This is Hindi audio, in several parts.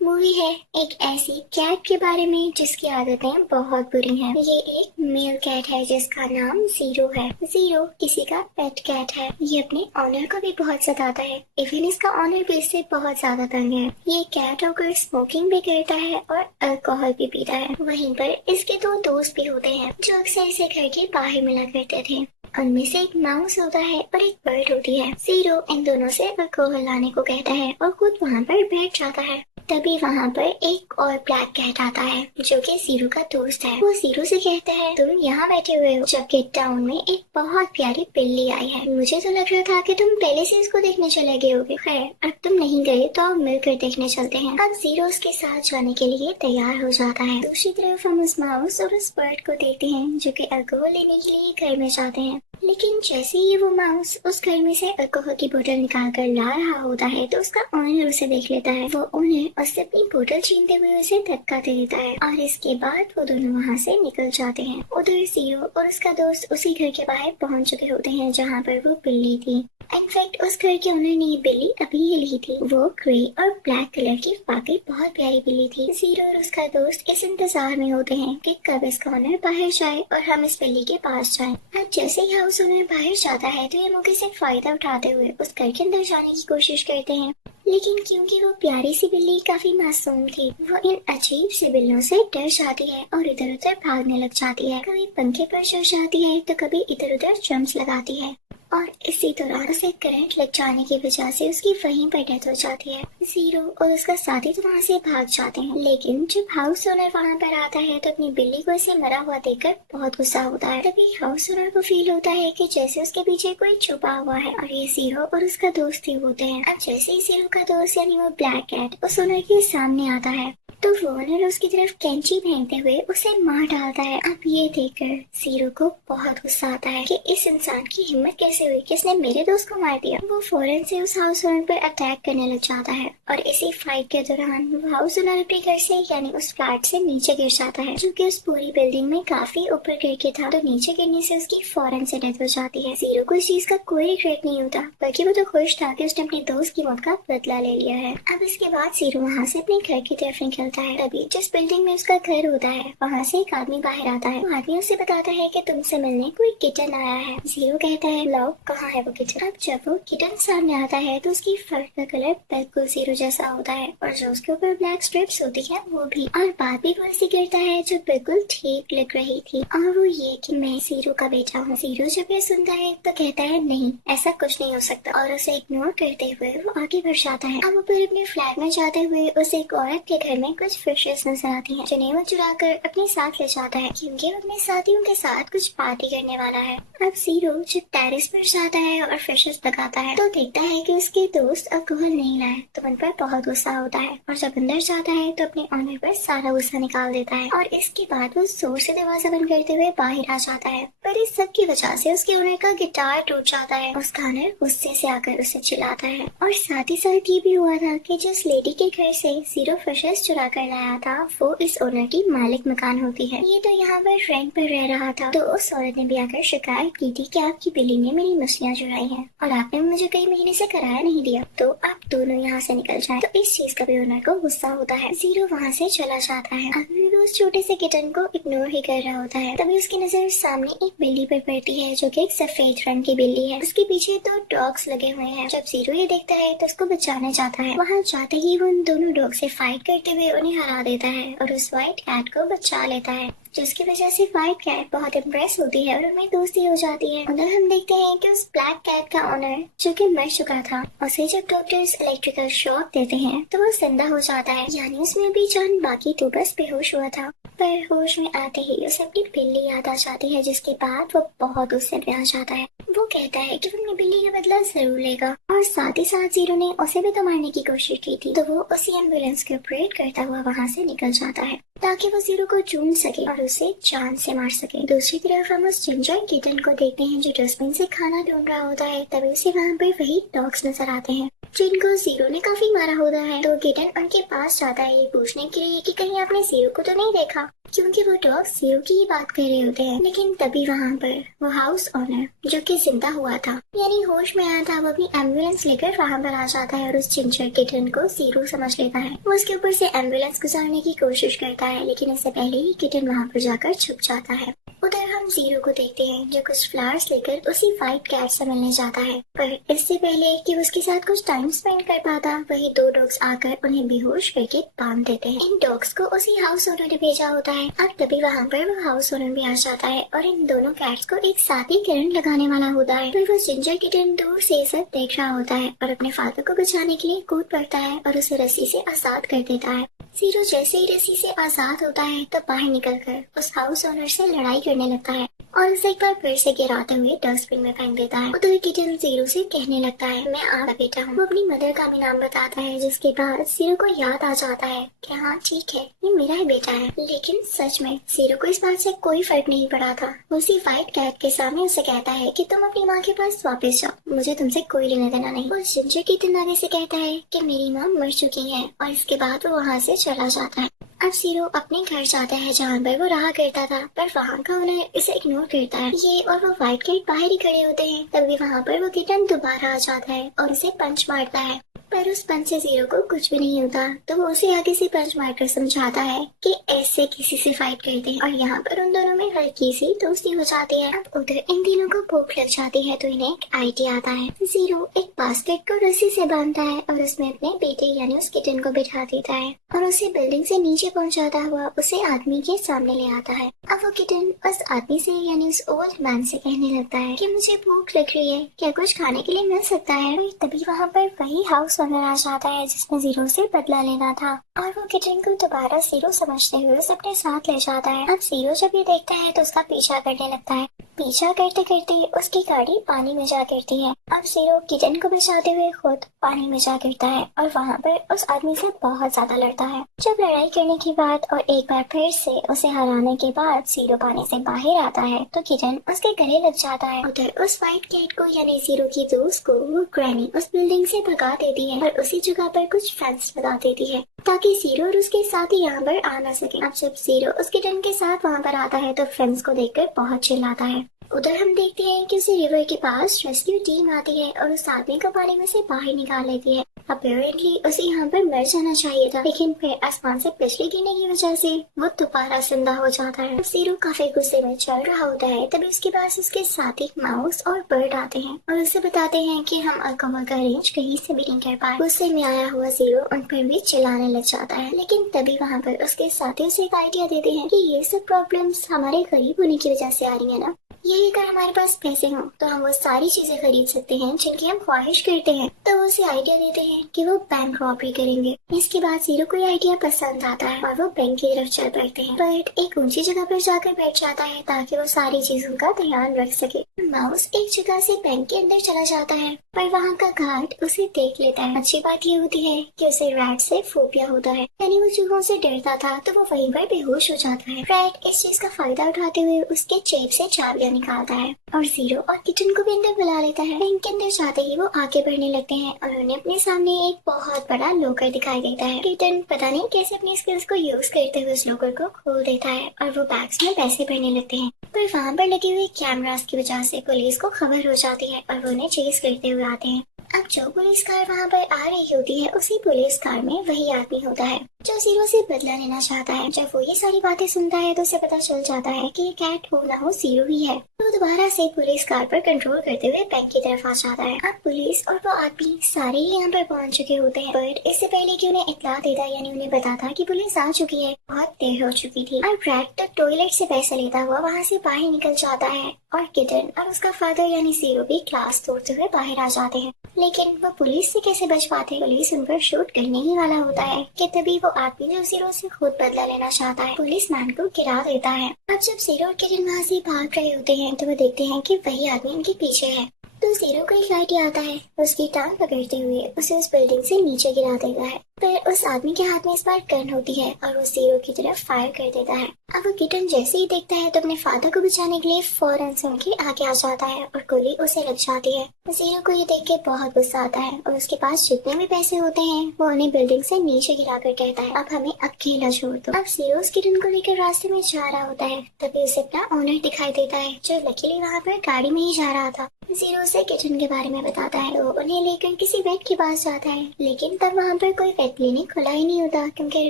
मूवी है एक ऐसी कैट के बारे में जिसकी आदतें बहुत बुरी हैं। ये एक मेल कैट है जिसका नाम जीरो है। जीरो किसी का पेट कैट है। ये अपने ऑनर को भी बहुत सताता है। इवन इसका ऑनर भी इससे बहुत ज्यादा तंग है। ये कैट होकर स्मोकिंग भी करता है और अल्कोहल भी पीता है। वहीं पर इसके दो दोस्त भी होते हैं जो अक्सर इसे घर के बाहर मिला करते थे। उनमें से एक माउस होता है और एक बर्ड होती है। जीरो इन दोनों से अल्कोहल लाने को कहता है और खुद वहाँ पर बैठ जाता है। तभी वहाँ पर एक और ब्लैक कैट आता है जो कि जीरो का दोस्त है। वो जीरो से कहता है तुम यहाँ बैठे हुए हो जबकि टाउन में एक बहुत प्यारी बिल्ली आई है। मुझे तो लग रहा था कि तुम पहले से इसको देखने चले गए होगे। खैर अब तुम नहीं गए तो अब मिलकर देखने चलते हैं। अब जीरो उसके साथ जाने के लिए तैयार हो जाता है। दूसरी तरफ हम उस माउस और उस बर्ड को देखते हैं जो कि अल्कोहल लेने के लिए घर में जाते हैं। लेकिन जैसे ही वो माउस उस घर में से अल्कोहल की बोतल निकाल कर ला रहा होता है तो उसका ओनर उसे देख लेता है। वो ओनर उससे अपनी बोतल छीनते हुए उसे धक्का दे देता है और इसके बाद वो दोनों वहाँ से निकल जाते हैं। उधर जीरो और उसका दोस्त उसी घर के बाहर पहुँच चुके होते हैं जहाँ पर वो बिल्ली थी। इनफैक्ट उस घर के ओनर ने ये बिल्ली अभी ही ली थी। वो ग्रे और ब्लैक कलर की वाकई बहुत प्यारी बिल्ली थी। जीरो और उसका दोस्त इस इंतजार में होते हैं कि कब इसका ओनर बाहर जाए और हम इस बिल्ली के पास जाएं। अब जैसे ही हाउस ओनर बाहर जाता है तो ये मौके से फायदा उठाते हुए उस घर के अंदर जाने की कोशिश करते हैं। लेकिन क्योंकि वो प्यारी सी बिल्ली काफी मासूम थी वो इन अजीब सी बिल्लियों से डर जाती है और इधर उधर भागने लग जाती है। कभी पंखे पर चढ़ जाती है तो कभी इधर उधर जंप्स लगाती है और इसी दौरान उसे करंट लग जाने की वजह से उसकी वहीं पर डेथ हो जाती है। जीरो और उसका साथी तो वहाँ से भाग जाते हैं। लेकिन जब हाउस ओनर वहाँ पर आता है तो अपनी बिल्ली को इसे मरा हुआ देखकर बहुत गुस्सा होता है। तभी हाउस ओनर को फील होता है कि जैसे उसके पीछे कोई छुपा हुआ है और ये जीरो और उसका दोस्त ही होते हैं। अब जैसे ही जीरो का दोस्त यानी वो ब्लैक कैट उस ओनर के सामने आता है तो वो ओनर उसकी तरफ कैंची फेंकते हुए उसे मार डालता है। अब ये देखकर जीरो को बहुत गुस्सा आता है कि इस इंसान की हिम्मत कैसे हुई किसने मेरे दोस्त को मार दिया। वो फौरन से उस हाउस ओनर पर अटैक करने लग जाता है और इसी फाइट के दौरान वो हाउस ओनर अपने घर से यानी उस फ्लैट से नीचे गिर जाता है जो कि उस पूरी बिल्डिंग में काफी ऊपर गिर के था। तो नीचे गिरने से उसकी फौरन से डेथ हो जाती है। जीरो को इस चीज का कोई रिग्रेट नहीं होता बल्कि वो तो खुश था कि उसने अपने दोस्त की मौत का बदला ले लिया है। अब इसके बाद जीरो वहाँ से अपने घर की तरफ निकलता है। तभी जिस बिल्डिंग में उसका घर होता है वहाँ से एक आदमी बाहर आता है। वो आदमी उसे बताता है कि तुमसे मिलने कोई किटन आया है। जीरो कहता है लो कहाँ है वो किटन। अब जब वो किटन सामने आता है तो उसकी फर का कलर बिल्कुल जीरो जैसा होता है और जो उसके ऊपर ब्लैक स्ट्रिप्स होती है वो भी। और बात भी वैसी करता है जो बिल्कुल ठीक लग रही थी और वो ये कि मैं जीरो का बेटा हूँ। जीरो जब ये सुनता है तो कहता है नहीं ऐसा कुछ नहीं हो सकता और उसे इग्नोर करते हुए वो आगे बढ़ जाता है। अब ऊपर अपने फ्लैट में जाते हुए उसे एक औरत के घर में कुछ फिशेस नजर आती हैं जिन्हें वो चुरा कर अपने साथ ले जाता है क्योंकि वो अपने साथियों के साथ कुछ पार्टी करने वाला है। अब जीरो जब टेरेस पर जाता है और फिशेस लगाता है तो देखता है कि उसके दोस्त अल्कोहल नहीं लाए तो उन पर बहुत गुस्सा होता है और जब अंदर जाता है तो अपने ऑनर पर सारा गुस्सा निकाल देता है और इसके बाद वो जोर से दरवाजा बंद करते हुए बाहर आ जाता है। पर इस सब की वजह से उसके ऑनर का गिटार टूट जाता है। उसका ऑनर गुस्से से आकर उसे चिल्लाता है और साथ ही साथ ये भी हुआ था कि जिस लेडी के घर से जीरो फिशेस चुरा कर लाया था वो इस ओनर की मालिक मकान होती है। ये तो यहाँ पर रेंट पर रह रहा था तो उस औरत ने भी आकर शिकायत की थी कि आपकी बिल्ली ने मेरी मछलियाँ चुराई हैं और आपने मुझे कई महीने से किराया नहीं दिया तो आप दोनों यहाँ से निकल जाएं। तो इस चीज का भी ओनर को गुस्सा होता है। जीरो वहाँ से चला जाता है। अभी भी उस छोटे से किटन को इग्नोर ही कर रहा होता है। तभी उसकी नजर सामने एक बिल्ली पर पड़ती है जो कि एक सफेद रंग की बिल्ली है। उसके पीछे दो डॉग्स लगे हुए हैं। जब जीरो ये देखता है तो उसको बचाने जाता है। वहाँ जाते ही वो उन दोनों डॉग से फाइट करते हुए उन्हें हरा देता है और उस व्हाइट कैट को बचा लेता है जिसकी वजह से व्हाइट कैट बहुत इम्प्रेस होती है और उनमें दोस्ती हो जाती है। उधर हम देखते हैं कि उस ब्लैक कैट का ओनर जो कि मर चुका था उसे जब डॉक्टर्स इलेक्ट्रिकल शॉक देते हैं तो वो जिंदा हो जाता है यानी उसमें भी जान बाकी तो बस बेहोश हुआ था। पर होश में आते ही उसे अपनी बिल्ली याद आ जाती है जिसके बाद वो बहुत गुस्से में आ जाता है। वो कहता है कि वो अपनी बिल्ली का बदला जरूर लेगा और साथ ही साथ जीरो ने उसे भी तो मारने की कोशिश की थी तो वो उसी एम्बुलेंस को ऑपरेट करता हुआ वहाँ से निकल जाता है ताकि वो जीरो को ढूंढ सके और उसे जान से मार सके। दूसरी तरफ हम उस जिंजर किटन को देखते हैं जो डस्टबिन से खाना ढूंढ रहा होता है। तभी उसे वहाँ पर वही डॉग्स नजर आते हैं जिनको जीरो ने काफी मारा होता है। तो किटन उनके पास जाता है ये पूछने के लिए कि कहीं आपने जीरो को तो नहीं देखा। क्योंकि वो डॉग्स जीरो की ही बात कर रहे होते हैं। लेकिन तभी वहाँ पर वो हाउस ओनर जो कि जिंदा हुआ था यानी होश में आया था, वो भी एम्बुलेंस लेकर वहाँ पर आ जाता है और उस जिंजर किटन को जीरो समझ लेता है। वो उसके ऊपर से एम्बुलेंस गुजारने की कोशिश करता है, लेकिन इससे पहले ही किटन वहाँ पर जाकर छुप जाता है। उधर हम जीरो को देखते हैं जो कुछ फ्लावर्स लेकर उसी व्हाइट कैट से मिलने जाता है, पर इससे पहले कि वो उसके साथ कुछ टाइम स्पेंड कर पाता, वही दो डॉग्स आकर उन्हें बेहोश करके बांध देते हैं। इन डॉग्स को उसी हाउस ओनर ने भेजा होता है। अब तभी वहाँ पर वो हाउस ओनर भी आ जाता है और इन दोनों कैट्स को एक साथ ही करंट लगाने वाला होता है, पर वो जिंजर किटन दूर से सब देख रहा होता है और अपने फादर को बचाने के लिए कूद पड़ता है और उसे रस्सी से आजाद कर देता है। जीरो जैसे ही रस्सी से आजाद होता है तो बाहर निकलकर उस हाउस ओनर से लड़ाई करने लगता है और उसे एक बार फिर से गिराते हुए डस्टबिन में फेंक देता है। उधर किटन जीरो से कहने लगता है, मैं आपका बेटा हूँ। वो अपनी मदर का भी नाम बताता है, जिसके बाद जीरो को याद आ जाता है कि हाँ ठीक है, ये मेरा ही बेटा है। लेकिन सच में जीरो को इस बात से कोई फर्क नहीं पड़ा था। वो उसी व्हाइट कैट के सामने उसे कहता है कि तुम अपनी माँ के पास वापस जाओ, मुझे तुमसे कोई लेना देना नहीं। और जिंजर किटन आगे से कहता है कि मेरी माँ मर चुकी है और इसके बाद वो वहाँ से चला जाता है। अब जीरो अपने घर जाता है जहाँ पर वो रहा करता था, पर वहाँ का ओनर इसे इग्नोर करता है। ये और वो व्हाइट कैट बाहर ही खड़े होते हैं, तभी वहाँ पर वो किटन दोबारा आ जाता है और उसे पंच मारता है, पर उस पंच से जीरो को कुछ भी नहीं होता। तो वो उसे आगे से पंच मारकर समझाता है कि ऐसे किसी से फाइट करते हैं और यहाँ पर उन दोनों में हल्की सी दोस्ती हो जाती है। अब उधर इन तीनों को भूख लग जाती है तो इन्हें एक आइडिया आता है। जीरो एक बास्केट को रस्सी से बांधता है और उसमें अपने बेटे यानी उस किटन को बिठा देता है और उसे बिल्डिंग से नीचे पहुंचाता हुआ उसे आदमी के सामने ले आता है। अब वो किटन उस आदमी से यानी उस ओल्ड मैन से कहने लगता है कि मुझे भूख लग रही है, क्या कुछ खाने के लिए मिल सकता है। तभी वहाँ पर वही हाउस ओनर आ जाता है जिसने जीरो से बदला लेना था और वो किटन को दोबारा जीरो समझते हुए उसे अपने साथ ले जाता है। अब जीरो जब ये देखता है तो उसका पीछा करने लगता है। पीछा करते करते उसकी गाड़ी पानी में जा गिरती है। अब जीरो किटन को बचाते हुए खुद पानी में जा गिरता है और वहाँ पर उस आदमी से बहुत ज्यादा लड़ता है। जब लड़ाई करने के बाद और एक बार फिर से उसे हराने के बाद जीरो पानी से बाहर आता है तो किटन उसके गले लग जाता है। उधर उस व्हाइट कैट को यानी जीरो की दोस्त को वो ग्रैनी उस बिल्डिंग से भगा देती है और उसी जगह पर कुछ फेंस लगा देती है ताकि जीरो और उसके साथ ही यहाँ पर आ न सके। अब जब जीरो उस किटन के साथ वहाँ पर आता है तो फेंस को देखकर बहुत चिल्लाता है। उधर हम देखते हैं कि उसे रिवर के पास रेस्क्यू टीम आती है और उस आदमी को पानी में से बाहर निकाल लेती है। अपेरेंटली उसे यहाँ पर मर जाना चाहिए था, लेकिन फिर आसमान से बिजली गिरने की वजह से वो दोबारा जिंदा हो जाता है। जीरो काफी गुस्से में चल रहा होता है, तभी उसके पास उसके साथी माउस और बर्ड आते हैं और उसे बताते हैं कि हम अल्कोहल का रेंज कहीं से भी नहीं कर पाए। गुस्से में आया हुआ जीरो उन पर भी चिल्लाने लग जाता है, लेकिन तभी वहाँ पर उसके साथी उसे एक आइडिया देते हैं कि ये सब प्रॉब्लम्स हमारे गरीब होने की वजह से आ रही है ना, यही अगर हमारे पास पैसे हों तो हम वो सारी चीजें खरीद सकते हैं जिनकी हम ख्वाहिश करते हैं। तो वो उसे आइडिया देते हैं कि वो बैंक रॉबरी करेंगे। इसके बाद जीरो को आइडिया पसंद आता है और वो बैंक की तरफ चल पड़ते हैं, बट एक ऊंची जगह पर जाकर बैठ जाता है ताकि वो सारी चीजों का ध्यान रख सके। माउस एक जगह से बैंक के अंदर चला जाता है, पर वहाँ का गार्ड उसे देख लेता है। अच्छी बात ये होती है कि उसे रैट से फोबिया होता है, यानी वो चूहों से डरता था, तो वो वहीं पर बेहोश हो जाता है। रैट इस चीज का फायदा उठाते हुए उसके जेब से चाबियां निकालता है और जीरो और किटन को भी अंदर बुला लेता है। बैंक के अंदर जाते ही वो आगे बढ़ने लगते हैं और उन्हें अपने सामने एक बहुत बड़ा लॉकर दिखाई देता है। किटन पता नहीं कैसे अपनी स्किल्स को यूज करते हुए उस लॉकर को खोल देता है और वो बैग्स में पैसे भरने लगते हैं, पर वहाँ पर लगे हुए कैमरास की वजह से पुलिस को खबर हो जाती है और वो उन्हें चेस करते हुए आते हैं। अब जो पुलिस कार वहाँ पर आ रही होती है उसी पुलिस कार में वही आदमी होता है जो जीरो से बदला लेना चाहता है। जब वो ये सारी बातें सुनता है तो उसे पता चल जाता है कि ये कैट हो ना हो जीरो ही है। तो दोबारा से पुलिस कार पर कंट्रोल करते हुए बैंक की तरफ आ जाता है। अब पुलिस और वो आदमी सारे ही यहाँ पर पहुँच चुके होते हैं, बट इससे पहले कि उन्हें इत्तला देता यानी उन्हें बताता कि पुलिस आ चुकी है, बहुत देर हो चुकी थी। और रैट तो टॉयलेट से पैसे लेता हुआ वहाँ से बाहर निकल जाता है और किटन और उसका फादर यानी जीरो भी क्लास तोड़ते हुए बाहर आ जाते हैं। लेकिन वो पुलिस से कैसे बच पाते? पुलिस उन पर शूट करने ही वाला होता है कि तभी वो आदमी जो जीरो से खुद बदला लेना चाहता है पुलिस मैन को गिरा देता है। अब जब जीरो और किटन वहाँ से भाग रहे होते हैं तो वो देखते हैं कि वही आदमी उनके पीछे है। तो जीरो को एक आइडिया आता है, उसकी टांग पकड़ते हुए उसे उस बिल्डिंग से नीचे गिरा देता है पर उस आदमी के हाथ में इस बार गन होती है और वो जीरो की तरफ फायर कर देता है। अब वो किटन जैसे ही देखता है तो अपने फादर को बचाने के लिए फौरन से उनके आगे आ जाता है और गोली उसे लग जाती है। जीरो को ये देख के बहुत गुस्सा आता है और उसके पास जितने भी पैसे होते हैं वो उन्हें बिल्डिंग से नीचे गिराकर कहता है, अब हमें अकेला छोड़ दो। अब जीरो उस किटन को लेकर रास्ते में जा रहा होता है, तभी उसे अपना ओनर दिखाई देता है जो लकीली वहाँ पर गाड़ी में ही जा रहा था। जीरो उसे किचन के बारे में बताता है तो उन्हें लेकर किसी वेट के पास जाता है, लेकिन तब वहाँ पर कोई वेट क्लिनिक खुला ही नहीं होता क्योंकि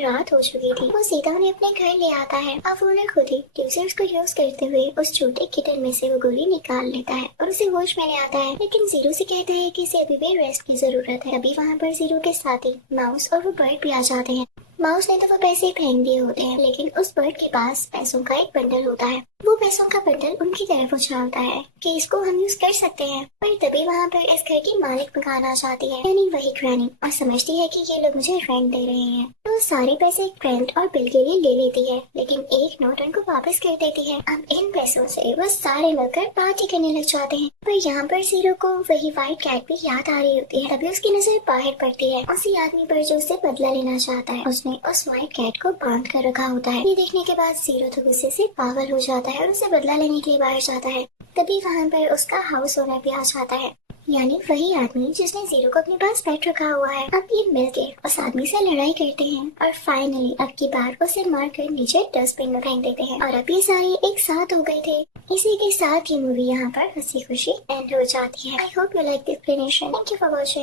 रात हो चुकी थी। वो सीधा उन्हें अपने घर ले आता है। अब ओनर खुद ही ट्यूजर्स को यूज करते हुए उस छोटे किटन में से वो गोली निकाल लेता है और उसे होश में आता है, लेकिन जीरो से कहता है कि इसे अभी भी रेस्ट की जरूरत है। अभी वहाँ पर जीरो के साथ ही माउस और वो बर्ड भी आ जाते हैं। माउस ने तो वो पैसे फेंक दिए होते हैं, लेकिन उस बर्ड के पास पैसों का एक बंडल होता है। वो पैसों का बंडल उनकी तरफ उछालता है कि इसको हम यूज कर सकते हैं, पर तभी वहाँ पर इस घर की मालिक मकान आ जाती है, यानी वही ग्रैनी, और समझती है कि ये लोग मुझे रेंट दे रहे हैं। तो सारे पैसे रेंट और बिल के लिए ले लेती है, लेकिन एक नोट उनको वापस कर देती है। अब इन पैसों से वो सारे मिलकर पार्टी करने लग जाते हैं। पर यहाँ पर जीरो को वही व्हाइट कैट भी याद आ रही होती है। तभी उसकी नजर बाहर पड़ती है उसी आदमी पर जो उससे बदला लेना चाहता है। उसने उस व्हाइट कैट को बांध कर रखा होता है। ये देखने के बाद जीरो तो गुस्से से पागल हो जाता है और उसे बदला लेने के लिए बाहर जाता है। तभी वहाँ पर उसका हाउस ओनर भी आ जाता है, यानी वही आदमी जिसने जीरो को अपने पास पेट रखा हुआ है। अब ये मिलके उस आदमी से लड़ाई करते हैं और फाइनली अब की बार उसे मारकर नीचे डस्टबिन में फेंक देते हैं। और अब ये सारे एक साथ हो गए थे। इसी के साथ ये मूवी यहाँ पर हंसी खुशी एंड हो जाती है। I hope you like this explanation. Thank you for watching.